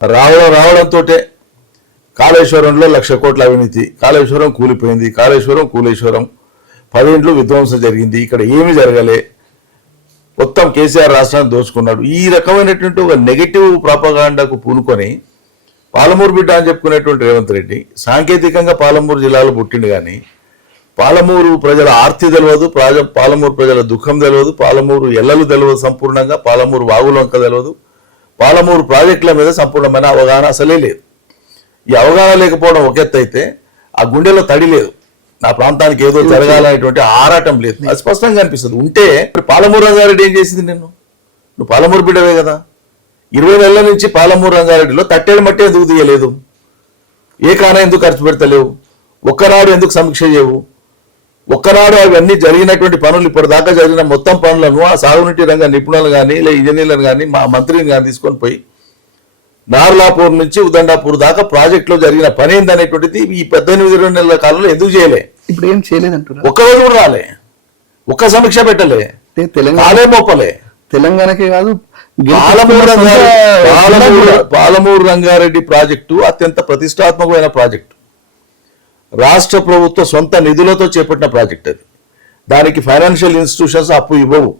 రావడం రావడంతో కాళేశ్వరంలో లక్ష కోట్ల అవినీతి. కాళేశ్వరం కూలిపోయింది. కాళేశ్వరం కూలేశ్వరం. పదేండ్లు విధ్వంసం జరిగింది. ఇక్కడ ఏమీ జరగలే. మొత్తం కేసీఆర్ రాష్ట్రాన్ని దోచుకున్నాడు. ఈ రకమైనటువంటి ఒక నెగిటివ్ ప్రాపగాండాకు పూనుకొని పాలమూరు బిడ్డ అని చెప్పుకునేటువంటి రేవంత్ రెడ్డి సాంకేతికంగా పాలమూరు జిల్లాలో పుట్టిండు కానీ పాలమూరు ప్రజల ఆర్తి తెలియదు ప్రాజ పాలమూరు ప్రజల దుఃఖం తెలియదు పాలమూరు ఎల్లలు తెలియదు సంపూర్ణంగా పాలమూరు వాగులంక తెలియదు పాలమూరు ప్రాజెక్టుల మీద సంపూర్ణమైన అవగాహన అసలే లేదు. ఈ అవగాహన లేకపోవడం ఒక ఎత్తు అయితే ఆ గుండెలో తడి లేదు. నా ప్రాంతానికి ఏదో జరగాలనేటువంటి ఆరాటం లేదు. అది స్పష్టంగా అనిపిస్తుంది. ఉంటే పాలమూరు రంగారెడ్డి ఏం చేసింది నిన్ను? నువ్వు పాలమూరు బిడ్డవే కదా. ఇరవై నెలల నుంచి పాలమూరు రంగారెడ్డిలో తట్టేడు మట్టి ఎందుకు తీయలేదు? ఏ కాన ఎందుకు ఖర్చు పెడతలేవు? ఒక్కనాడు ఎందుకు సమీక్ష చేయవు? ఒక్కనాడు అవన్నీ జరిగినటువంటి పనులు ఇప్పటిదాకా జరిగిన మొత్తం పనులను ఆ సాగునీటి రంగ నిపుణులు కానీ లేదా ఇంజనీర్లను కానీ మా మంత్రిని కానీ తీసుకొని పోయి నార్లాపూర్ నుంచి ఉదండాపూర్ దాకా ప్రాజెక్టులో జరిగిన పని ఏందనేటువంటిది ఈ పద్దెనిమిది ఇరవై నెలల కాలంలో ఎందుకు చేయలే? ఇప్పుడు ఏం చేయలేదంటున్నారు. ఒక్క రోజు కూడా రాలే. ఒక్క సమీక్ష పెట్టలే. తెలంగాణ మోపలే. తెలంగాణకే కాదు పాలమూరు పాలమూరు రంగారెడ్డి ప్రాజెక్టు అత్యంత ప్రతిష్టాత్మకమైన ప్రాజెక్టు. రాష్ట్ర ప్రభుత్వ సొంత నిధులతో చేపట్టిన ప్రాజెక్ట్ అది. దానికి ఫైనాన్షియల్ ఇన్స్టిట్యూషన్స్ అప్పు ఇవ్వవు.